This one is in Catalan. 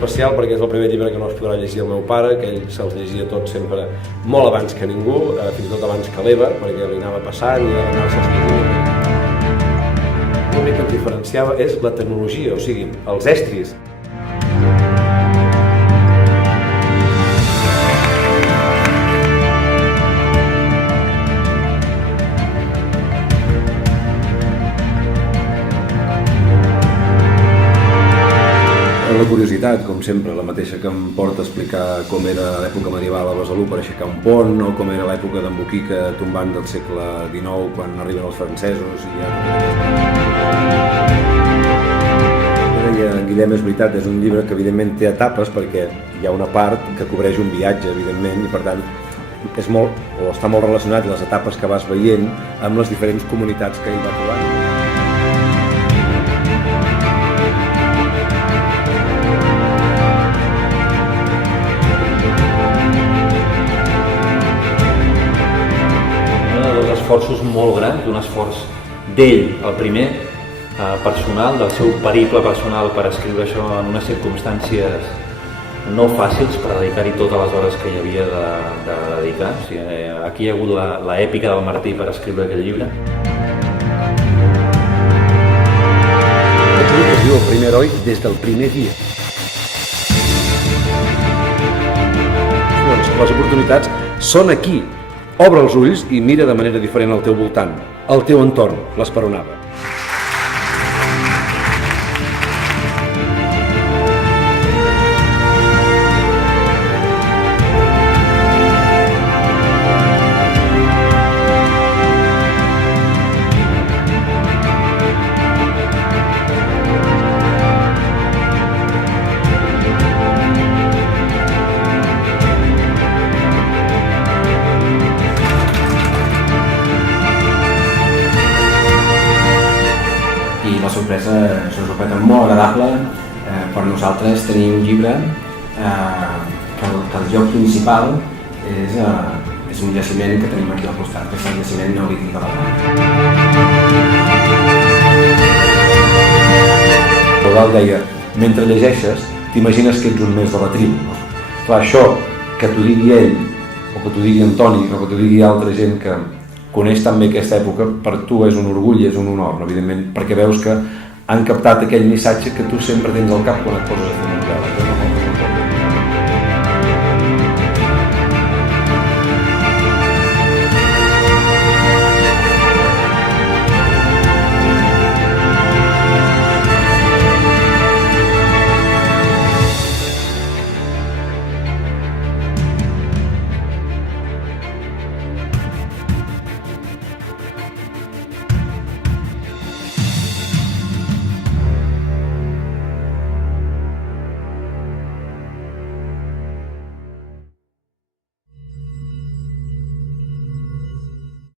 especial perquè és el primer llibre que no es podrà llegir el meu pare, que ell se'ls llegia tots sempre molt abans que ningú, fins i tot abans que l'Eva, perquè li anava passant i anar-se'ls llegint. L'únic que ens diferenciava és la tecnologia, o sigui, els estris. La curiositat, com sempre, la mateixa que em porta a explicar com era l'època medieval a Besalú per aixecar un pont, o com era l'època d'en Boquica tombant del segle XIX quan arriben els francesos i ja... Deia en Guillem, és veritat, és un llibre que evidentment té etapes perquè hi ha una part que cobreix un viatge, evidentment, i per tant és molt, o està molt relacionat les etapes que vas veient amb les diferents comunitats que ell va trobar. Esforços molt grans, un esforç d'ell, el primer, personal, del seu periple personal per escriure això en unes circumstàncies no fàcils per dedicar-hi totes les hores que hi havia de dedicar. O sigui, aquí hi ha hagut l'èpica del Martí per escriure aquest llibre. Aquest llibre es diu El primer heroi des del primer dia. Doncs les oportunitats són aquí. Obre els ulls i mira de manera diferent al teu voltant, al teu entorn, l'esperonava. La sorpresa és una sorpresa molt agradable per nosaltres tenir un llibre que el lloc principal és un jaciment que tenim aquí al costat, que és el jaciment neolític de l'Algar. Eudald deia, mentre llegeixes t'imagines que ets un més de la tribu. No? Clar, això que t'ho digui ell, o que t'ho digui Antoni, o que t'ho digui altra gent que coneix també aquesta època, per tu és un orgull, és un honor, evidentment, perquè veus que han captat aquell missatge que tu sempre tens al cap quan et poses a fer un novel·la.